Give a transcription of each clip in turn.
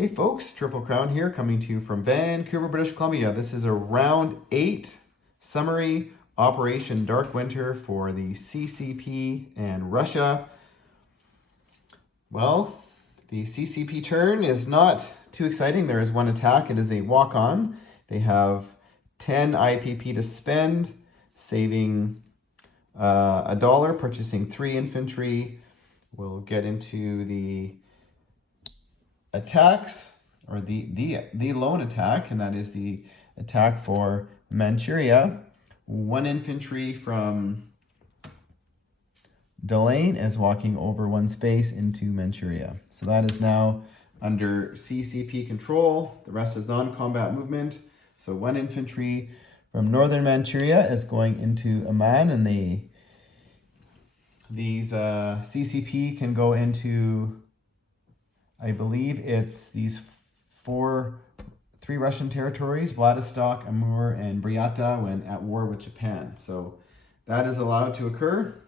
Hey folks, Triple Crown here, coming to you from Vancouver, British Columbia. This is a round 8 summary Operation Dark Winter for the CCP and Russia. Well, the CCP turn is not too exciting. There is one attack. It is a walk-on. They have 10 IPP to spend, saving $1, purchasing 3 infantry. We'll get into the attacks, or the lone attack, and that is the attack for Manchuria. 1 infantry from Delane is walking over 1 space into Manchuria. So that is now under CCP control. The rest is non-combat movement. So 1 infantry from northern Manchuria is going into Amman, and these CCP can go into, I believe it's these 3 Russian territories, Vladivostok, Amur, and Bryata, when at war with Japan. So that is allowed to occur.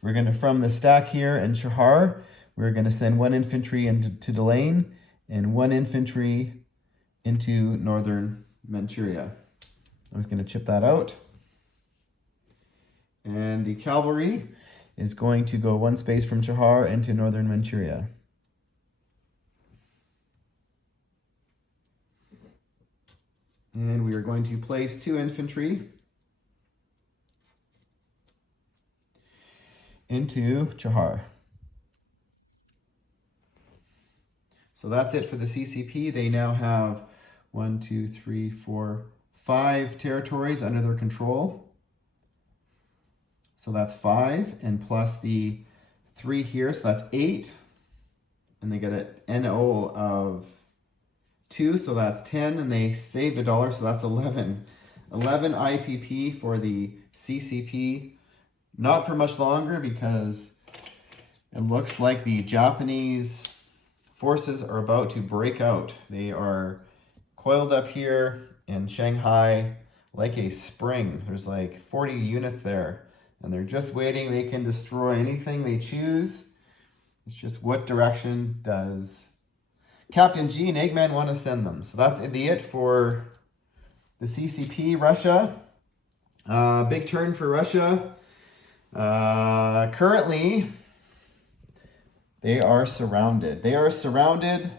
We're going to, from the stack here in Chahar, we're going to send 1 infantry into Delane and 1 infantry into northern Manchuria. I'm just going to chip that out. And the cavalry is going to go 1 space from Chahar into northern Manchuria. And we are going to place 2 infantry into Chahar. So that's it for the CCP. They now have 1, 2, 3, 4, 5 territories under their control. So that's 5, and plus the 3 here, so that's 8. And they get an NO of 2, so that's 10, and they saved $1, so that's 11. 11 IPP for the CCP. Not for much longer, because it looks like the Japanese forces are about to break out. They are coiled up here in Shanghai like a spring. There's like 40 units there, and they're just waiting. They can destroy anything they choose. It's just, what direction does Captain G and Eggman want to send them? So that's it for the CCP. Russia, big turn for Russia. Currently, they are surrounded. They are surrounded.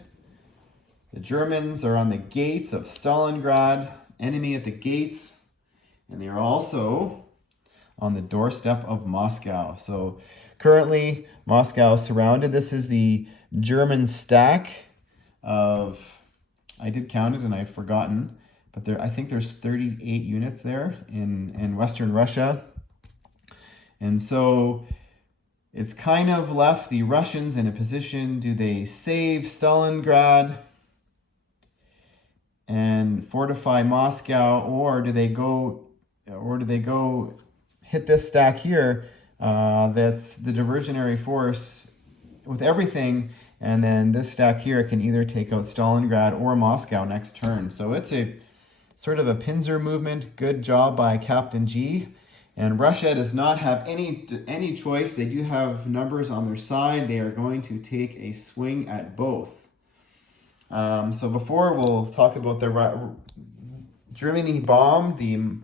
The Germans are on the gates of Stalingrad, enemy at the gates, and they are also on the doorstep of Moscow. So currently, Moscow is surrounded. This is the German stack of, I did count it and I've forgotten, but I think there's 38 units there in Western Russia. And so it's kind of left the Russians in a position: do they save Stalingrad and fortify Moscow, or do they go hit this stack here that's the diversionary force with everything, and then this stack here can either take out Stalingrad or Moscow next turn. So it's a sort of a pincer movement. Good job by Captain G. And Russia does not have any choice. They do have numbers on their side. They are going to take a swing at both. So before we'll talk about the Germany bombed the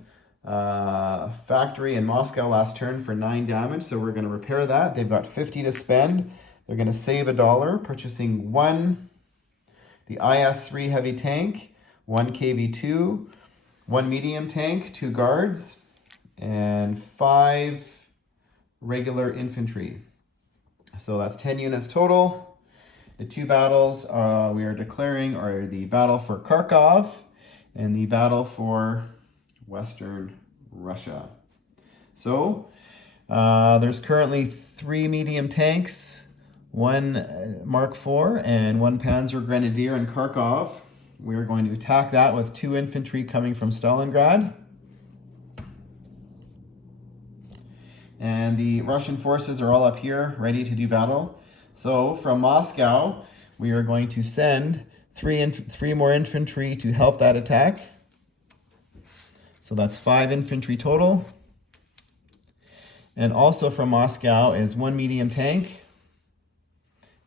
factory in Moscow last turn for 9 damage. So we're going to repair that. They've got 50 to spend. They're going to save $1, purchasing the IS-3 heavy tank, 1 KV-2, 1 medium tank, 2 guards, and 5 regular infantry. So that's 10 units total. The 2 battles we are declaring are the battle for Kharkov and the battle for Western Russia. So there's currently 3 medium tanks, 1 Mark IV, and 1 Panzer Grenadier in Kharkov. We are going to attack that with 2 infantry coming from Stalingrad. And the Russian forces are all up here, ready to do battle. So from Moscow, we are going to send 3 more infantry to help that attack. So that's 5 infantry total. And also from Moscow is 1 medium tank.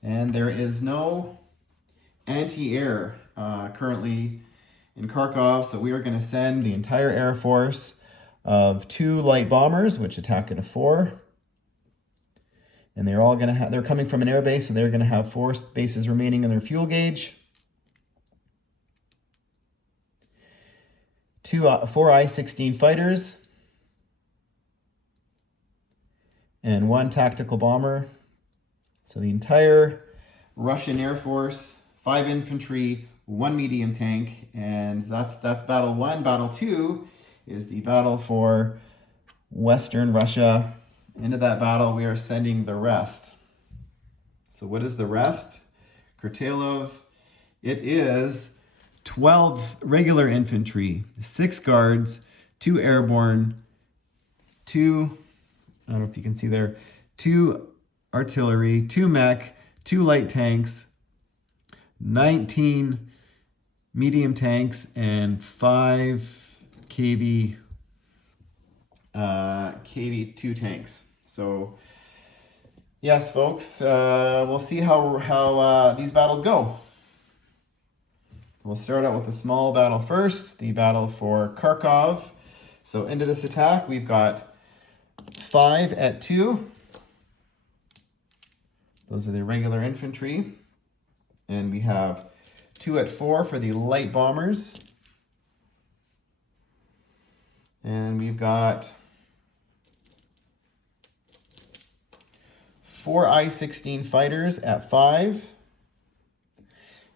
And there is no anti-air currently in Kharkov. So we are going to send the entire Air Force of 2 light bombers, which attack at a 4. And they're all going to have, they're coming from an air base, so they're going to have 4 bases remaining in their fuel gauge. 4 I-16 fighters. And 1 tactical bomber. So the entire Russian Air Force, 5 infantry, 1 medium tank, and that's battle 1. Battle 2 is the battle for Western Russia. Into that battle, we are sending the rest. So what is the rest? Kurtilov, it is 12 regular infantry, 6 guards, 2 airborne, 2, I don't know if you can see there, 2 artillery, 2 mech, 2 light tanks, 19 medium tanks, and 5 KV-2 tanks. So yes, folks, we'll see how these battles go. We'll start out with a small battle first, the battle for Kharkov. So into this attack, we've got 5 at 2. Those are the regular infantry. And we have 2 at 4 for the light bombers. And we've got 4 I-16 fighters at 5.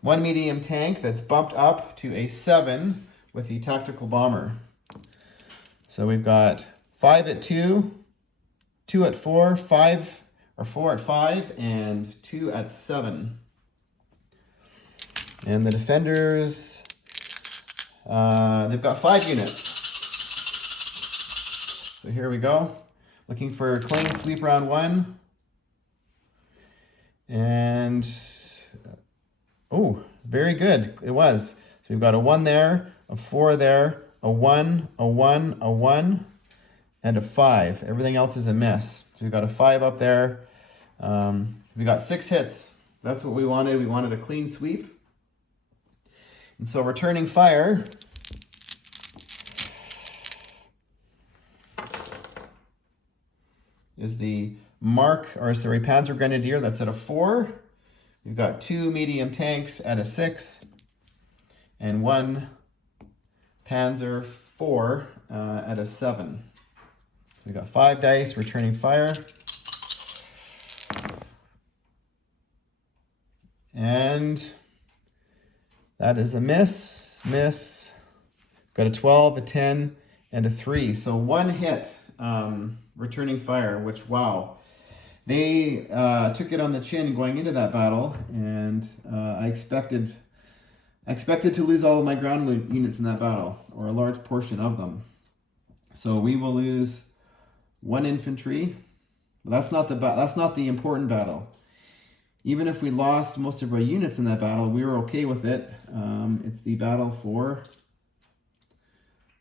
1 medium tank that's bumped up to a 7 with the tactical bomber. So we've got 5 at 2, 2 at 4, 5 or 4 at 5, and 2 at 7. And the defenders, they've got 5 units. So here we go. Looking for clean sweep round 1. And, oh, very good. It was. So we've got a 1 there, a 4 there, a 1, a 1, a 1, and a 5. Everything else is a miss. So we've got a 5 up there. We got 6 hits. That's what we wanted. We wanted a clean sweep. And so returning fire is the Panzer Grenadier. That's at a 4. We've got 2 medium tanks at a 6 and 1 Panzer IV at a 7. So we've got 5 dice returning fire. And that is a miss. Got a 12, a 10, and a 3. So 1 hit returning fire, which, wow. They took it on the chin going into that battle, and I expected to lose all of my ground units in that battle, or a large portion of them. So we will lose 1 infantry. But that's not the important battle. Even if we lost most of our units in that battle, we were okay with it. It's the battle for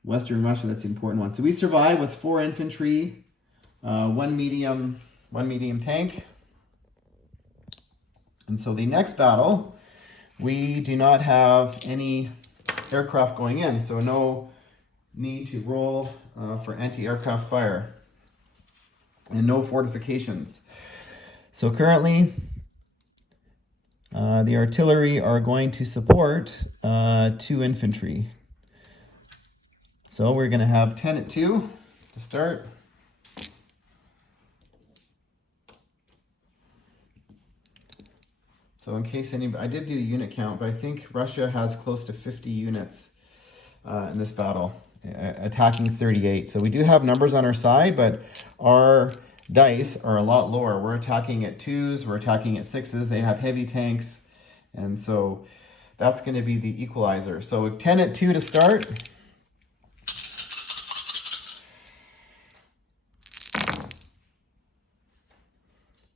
Western Russia that's the important one. So we survived with 4 infantry, 1 medium tank. And so the next battle, we do not have any aircraft going in, so no need to roll for anti-aircraft fire, and no fortifications. So currently, the artillery are going to support 2 infantry. So we're going to have 10 at 2 to start. So in case anybody, I did do the unit count, but I think Russia has close to 50 units in this battle, attacking 38. So we do have numbers on our side, but our dice are a lot lower. We're attacking at 2s, we're attacking at 6s. They have heavy tanks, and so that's going to be the equalizer. So 10 at 2 to start.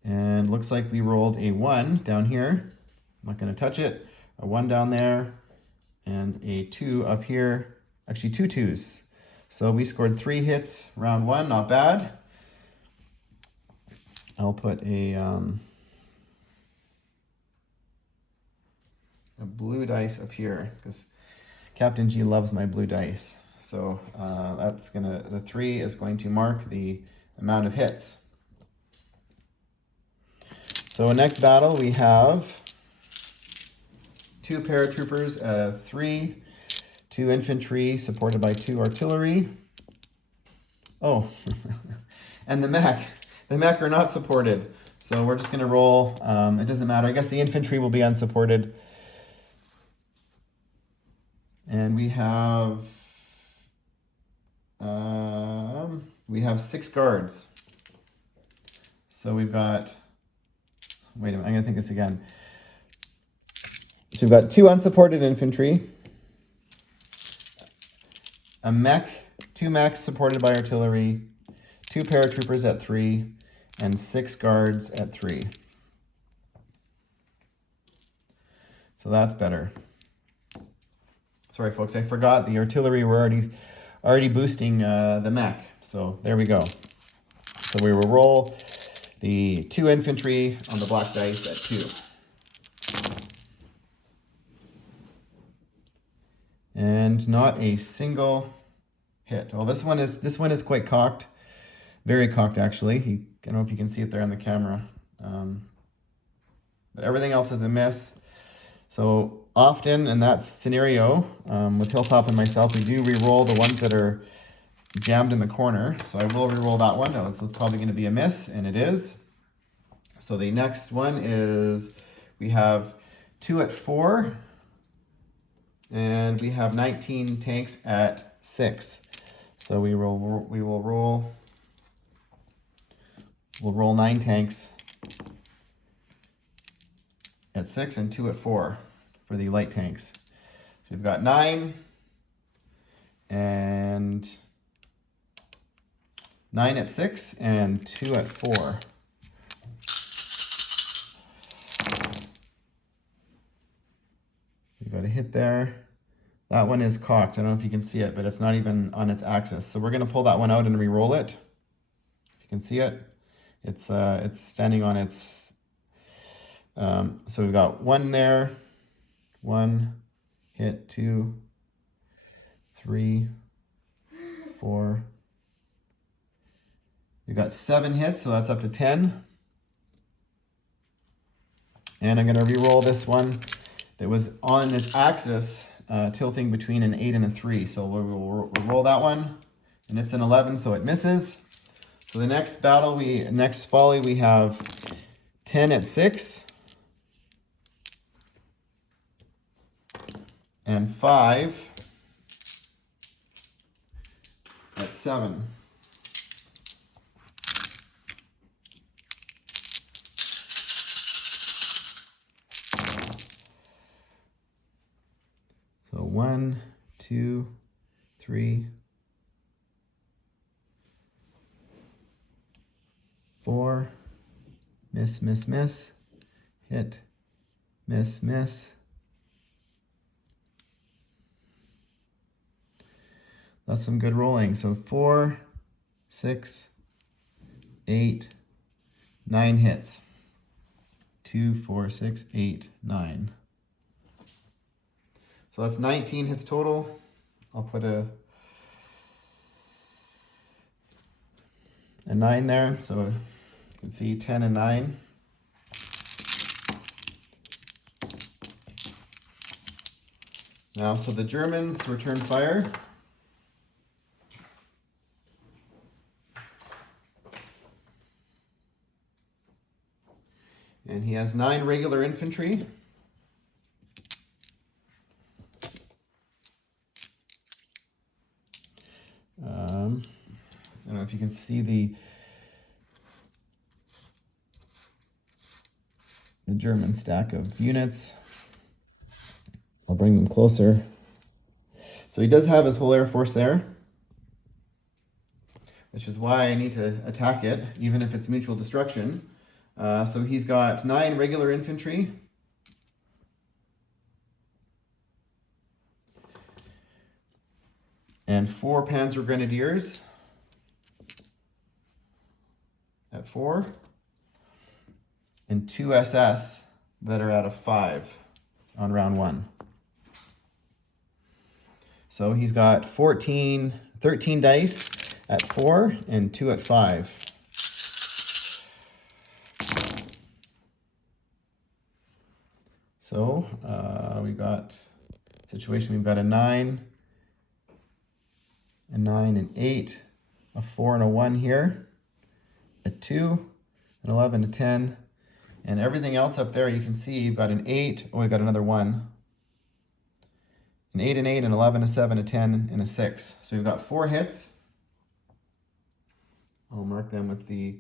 And looks like we rolled a 1 down here. I'm not going to touch it. A 1 down there and a 2 up here. Actually 2 2s. So we scored 3 hits round 1, not bad. I'll put a a blue dice up here because Captain G loves my blue dice. So the 3 is going to mark the amount of hits. So next battle we have 2 paratroopers at a 3, 2 infantry supported by 2 artillery. Oh, and the mech. The mech are not supported. So we're just going to roll. It doesn't matter. I guess the infantry will be unsupported. And we have 6 guards. So we've got, wait a minute, I'm going to think this again. So we've got 2 unsupported infantry, a mech, 2 mechs supported by artillery, 2 paratroopers at 3, and 6 guards at 3. So that's better. Sorry, folks, I forgot the artillery were already boosting the mech. So there we go. So we will roll the 2 infantry on the black dice at 2. And not a single hit. Well, this one is quite cocked. Very cocked, actually. I don't know if you can see it there on the camera. But everything else is a miss. So often in that scenario, with Hilltop and myself, we do re-roll the ones that are jammed in the corner. So I will re-roll that one. No, it's probably going to be a miss, and it is. So the next one is, we have 2 at 4, and we have 19 tanks at 6. So we'll roll 9 tanks at 6 and 2 at 4 for the light tanks. So we've got 9 and 9 at 6 and 2 at 4. We've got a hit there. That one is cocked. I don't know if you can see it, but it's not even on its axis. So we're going to pull that one out and re-roll it. If you can see it, it's standing on its. So we've got 1 there, 1 hit, 2, 3, 4. We've got 7 hits, so that's up to 10. And I'm going to re-roll this one that was on its axis, tilting between an 8 and a 3. So we'll roll that one, and it's an 11, so it misses. So the next volley, we have 10 at 6 and 5 at 7. So 1, 2, 3, 4, miss, miss, miss, hit, miss, miss. That's some good rolling. So 4, 6, 8, 9 hits. 2, 4, 6, 8, 9. So that's 19 hits total. I'll put a 9 there, so you can see 10 and 9. Now, so the Germans return fire. And he has 9 regular infantry. I don't know if you can see the German stack of units. I'll bring them closer. So he does have his whole air force there, which is why I need to attack it, even if it's mutual destruction. So he's got 9 regular infantry. And 4 Panzer Grenadiers at 4. And 2 SS that are at a 5. on round 1. So he's got 13 dice at 4 and 2 at 5. So we got situation, we've got a 9, and 8, a 4 and a 1 here, a 2, an 11, a 10, and everything else up there you can see you've got an 8, oh, we got another 1, an 8, an 8, an 11, a 7, a 10, and a 6. So we've got 4 hits. I'll mark them with the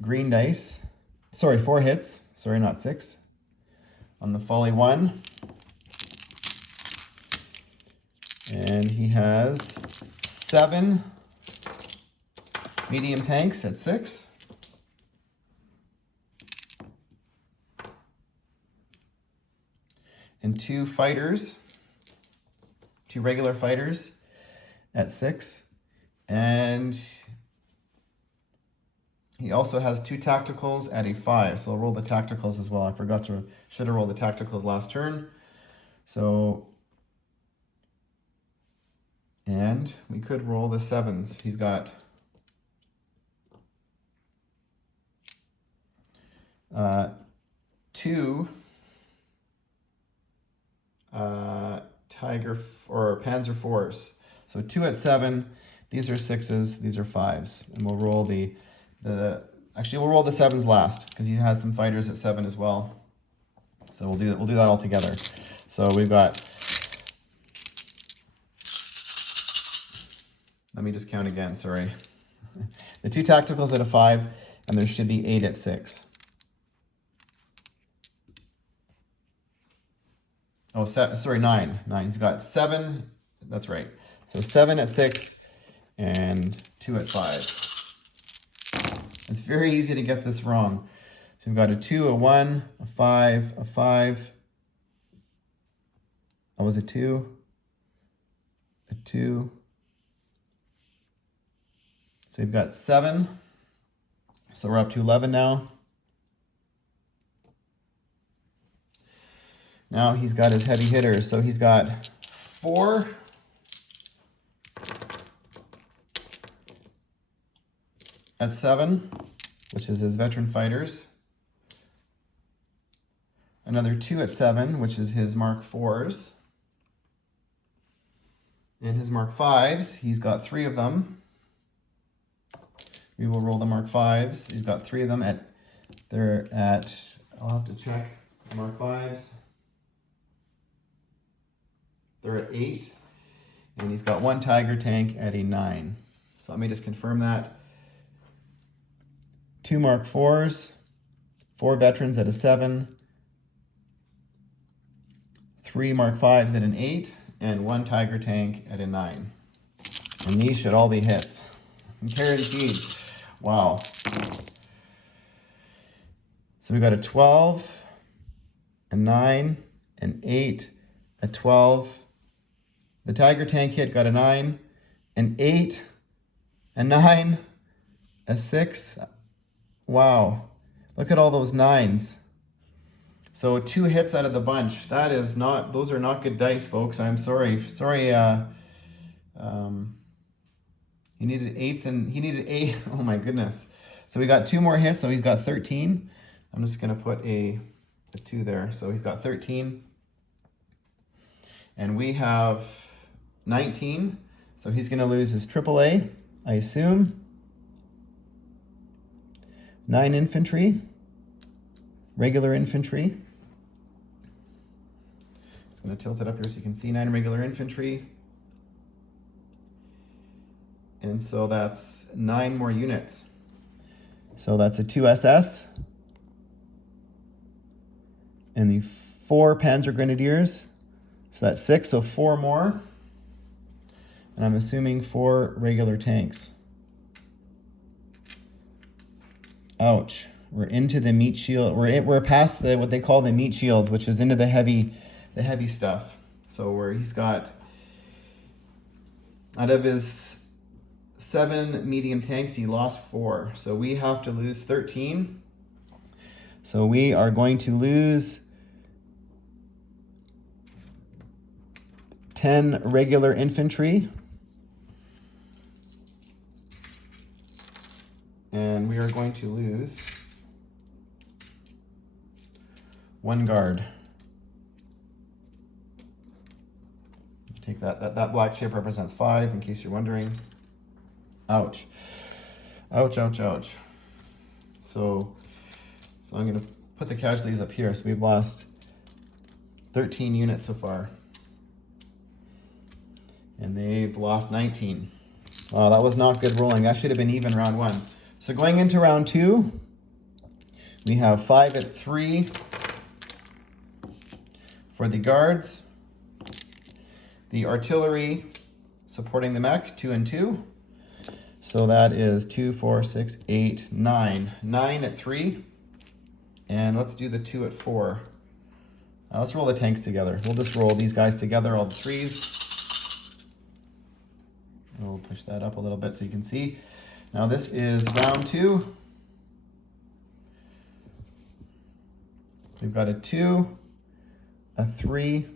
green dice. Sorry, 4 hits. Sorry, not 6. On the folly 1. And he has 7 medium tanks at 6. And 2 fighters, 2 regular fighters at 6. And he also has 2 tacticals at a 5. So I'll roll the tacticals as well. I should have rolled the tacticals last turn. So, and we could roll the 7s. He's got two Tiger or Panzer IVs. So 2 at 7. These are 6s. These are 5s. And we'll roll actually we'll roll the 7s last because he has some fighters at 7 as well. So we'll do that. We'll do that all together. So we've got. Let me just count again. Sorry. The 2 tacticals at a 5, and there should be 8 at 6. Oh, sorry, 9. 9. He's got 7. That's right. So 7 at 6 and 2 at 5. It's very easy to get this wrong. So we've got a 2, a 1, a 5, a 5. That was a 2, a 2. So we've got 7. So we're up to 11 now. Now he's got his heavy hitters. So he's got 4 at 7, which is his veteran fighters. Another 2 at 7, which is his Mark 4s. And his Mark 5s, he's got 3 of them. We will roll the Mark 5s. He's got 3 of them I'll have to check the Mark 5s. They're at 8. And he's got 1 Tiger tank at a 9. So let me just confirm that. 2 Mark 4s, 4 veterans at a 7, 3 Mark 5s at an 8, and 1 Tiger tank at a 9. And these should all be hits. Guaranteed. Wow. So we got a 12, a 9, an 8, a 12. The Tiger tank hit got a 9, an 8, a 9, a 6. Wow. Look at all those 9s. So 2 hits out of the bunch. Those are not good dice, folks. I'm sorry. He needed 8s and he needed 8. Oh my goodness. So we got 2 more hits, so he's got 13. I'm just gonna put a 2 there. So he's got 13. And we have 19. So he's gonna lose his AAA, I assume. 9 infantry, regular infantry. Just going to tilt it up here so you can see 9 regular infantry. And so that's 9 more units. So that's a 2 SS. And the 4 Panzer Grenadiers. So that's 6, so 4 more. And I'm assuming 4 regular tanks. Ouch. We're into the meat shield. We're past what they call the meat shields, which is into the heavy stuff. So he's got, out of his 7 medium tanks, he lost 4. So we have to lose 13. So we are going to lose 10 regular infantry. And we are going to lose 1 guard. Take that. That black chip represents 5, in case you're wondering. Ouch. Ouch, ouch, ouch. So I'm going to put the casualties up here. So we've lost 13 units so far. And they've lost 19. Oh, that was not good rolling. That should have been even round 1. So going into round 2, we have 5 at 3 for the guards. The artillery supporting the mech, 2 and 2. So that is 2, 4, 6, 8, 9. 9 at 3. And let's do the 2 at 4. Let's roll the tanks together. We'll just roll these guys together, all the 3s. And we'll push that up a little bit so you can see. Now this is round 2. We've got a 2, a 3,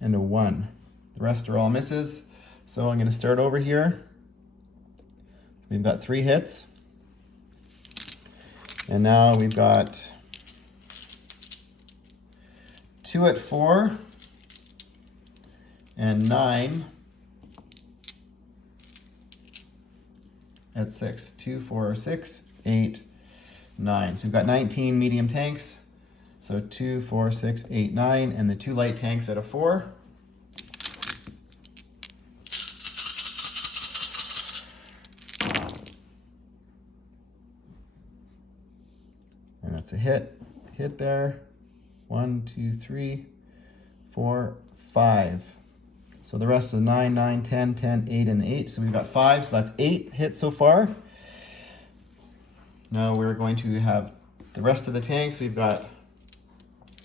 and a 1. The rest are all misses. So I'm going to start over here. We've got 3 hits. And now we've got 2 at 4 and 9 at 6. 2, 4, 6, 8, 9. So we've got 19 medium tanks. So 2, 4, 6, 8, 9, and the 2 light tanks at a 4. And that's a hit. Hit there. 1, 2, 3, 4, 5. So the rest is 9, 9, 10, 10, 8, and 8. So we've got 5, so that's 8 hits so far. Now we're going to have the rest of the tanks. We've got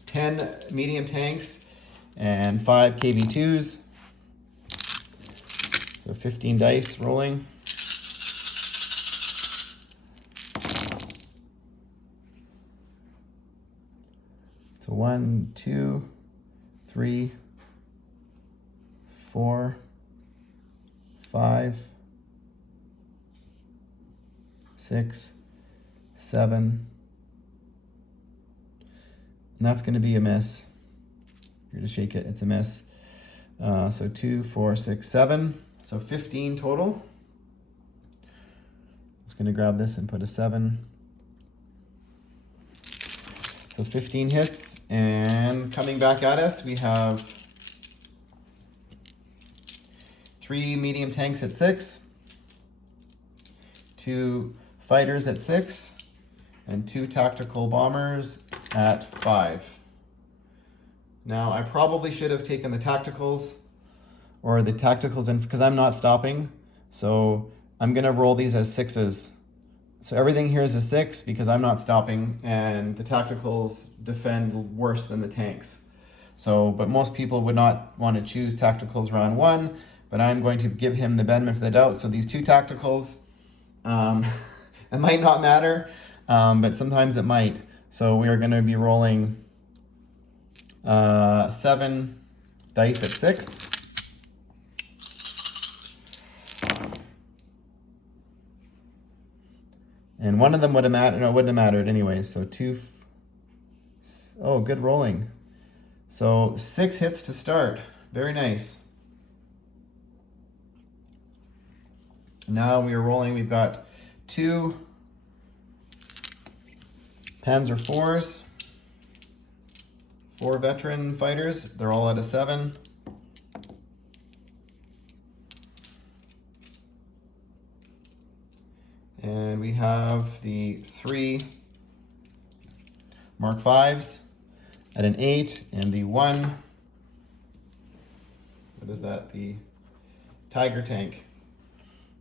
10 medium tanks and 5 KV2s. So 15 dice rolling. So 1, 2, 3, 4, 5, 6, 7. And that's going to be a miss. You're going to shake it, it's a miss. So 2, 4, 6, 7. So 15 total. Just going to grab this and put a 7. So 15 hits. And coming back at us, we have 3 medium tanks at 6, 2 fighters at 6, and 2 tactical bombers at 5. Now, I probably should have taken the tacticals in, because I'm not stopping. So I'm going to roll these as 6s. So everything here is a 6 because I'm not stopping, and the tacticals defend worse than the tanks. So, but most people would not want to choose tacticals round 1, but I'm going to give him the benefit of the doubt. So these 2 tacticals, it might not matter, but sometimes it might. So we are going to be rolling 7 dice at 6. And one of them would have mattered. No, it wouldn't have mattered anyway. So 2. Oh, good rolling. So 6 hits to start. Very nice. Now we are rolling. We've got 2 Panzer IVs, 4 veteran fighters. They're all at a 7. And we have the 3 Mark Vs at an 8, and the 1, what is that? The Tiger tank,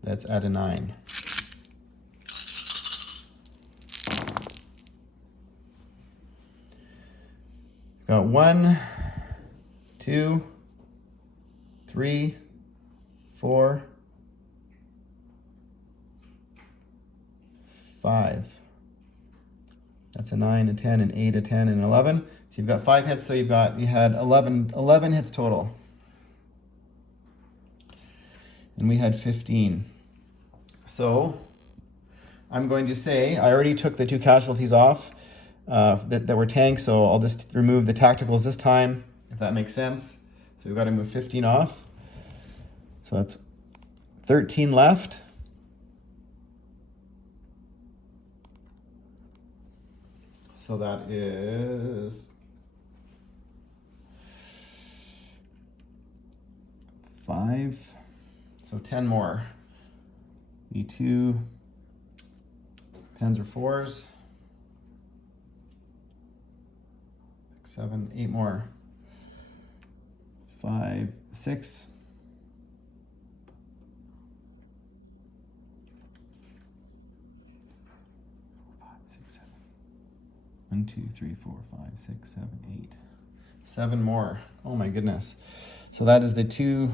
that's at a 9. Got 1, 2, 3, 4, 5. That's a 9, a 10, an 8, a 10, and 11. So you've got 5 hits. So you had 11 hits total. and we had 15. So I'm going to say, I already took the 2 casualties off that were tanks, so I'll just remove the tacticals this time, if that makes sense. So we've got to move 15 off. So that's 13 left. So that is 5. So 10 more. E2, Panzer IVs. 6, 7, 8 more. 5, 6. 1, 2, 3, 4, 5, 6, 7, 8. 7 more. Oh my goodness. So that is the 2.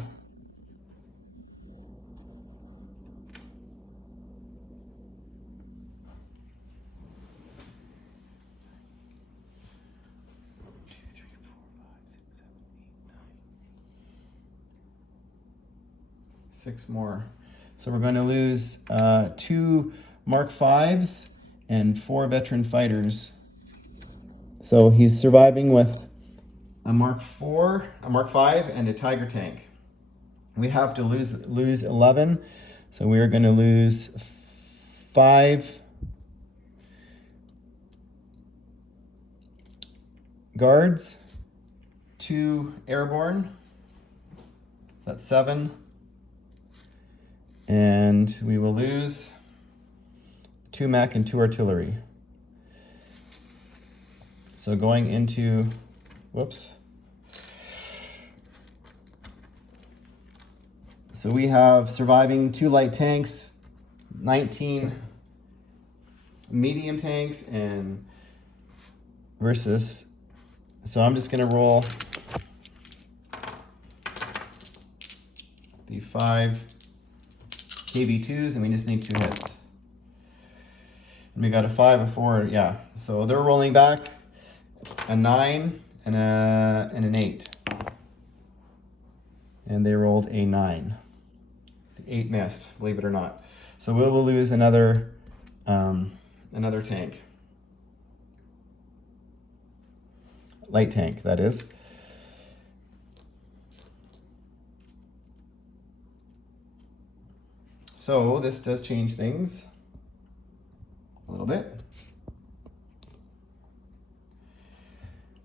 Six more. So we're going to lose 2 Mark 5s and 4 veteran fighters. So he's surviving with a Mark 4, a Mark 5, and a Tiger tank. We have to lose 11. So we are going to lose 5 guards, 2 airborne. That's 7. And we will lose 2 mech and 2 artillery. So going into, whoops. So we have surviving 2 light tanks, 19 medium tanks, and versus, so I'm just gonna roll the 5 KV2s, and we just need 2 hits. And we got a 5, a 4, yeah. So they're rolling back a 9 and an 8. And they rolled a 9. The 8 missed, believe it or not. So we will lose another tank. Light tank, that is. So this does change things a little bit.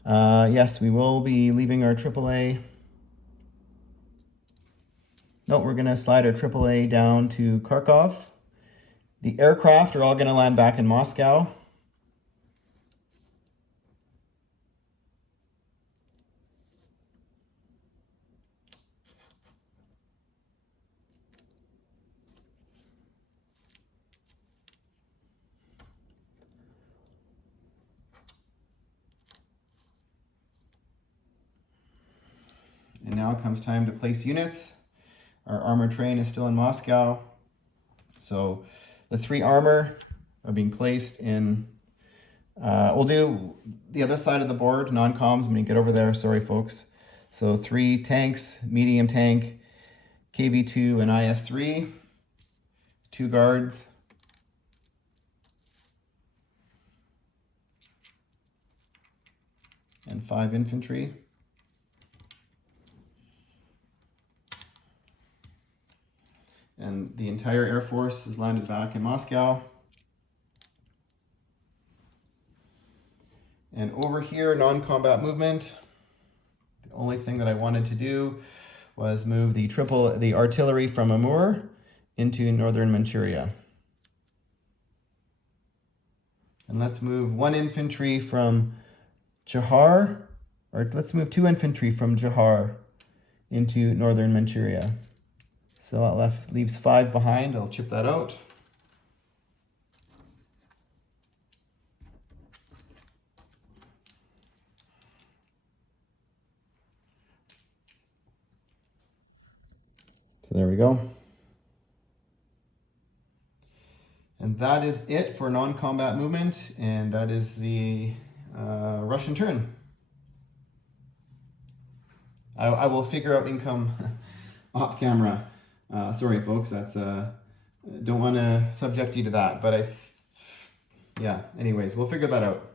Yes, we will be leaving our AAA. No, we're gonna slide our AAA down to Kharkov. The aircraft are all gonna land back in Moscow. And now comes time to place units. Our armor train is still in Moscow. So the 3 armor are being placed in, we'll do the other side of the board, non-coms, when we get over there, sorry folks. So 3 tanks, medium tank, KV2 and IS-3, 2 guards, and 5 infantry. And the entire Air Force is landed back in Moscow. And over here, non-combat movement. The only thing that I wanted to do was move the artillery from Amur into northern Manchuria. And let's move 1 infantry from Chahar, or let's move 2 infantry from Chahar into northern Manchuria. So that leaves 5 behind. I'll chip that out. So there we go. And that is it for non-combat movement, and that is the Russian turn. I will figure out income off camera. Sorry, folks, that's don't want to subject you to that, but yeah. Anyways, we'll figure that out.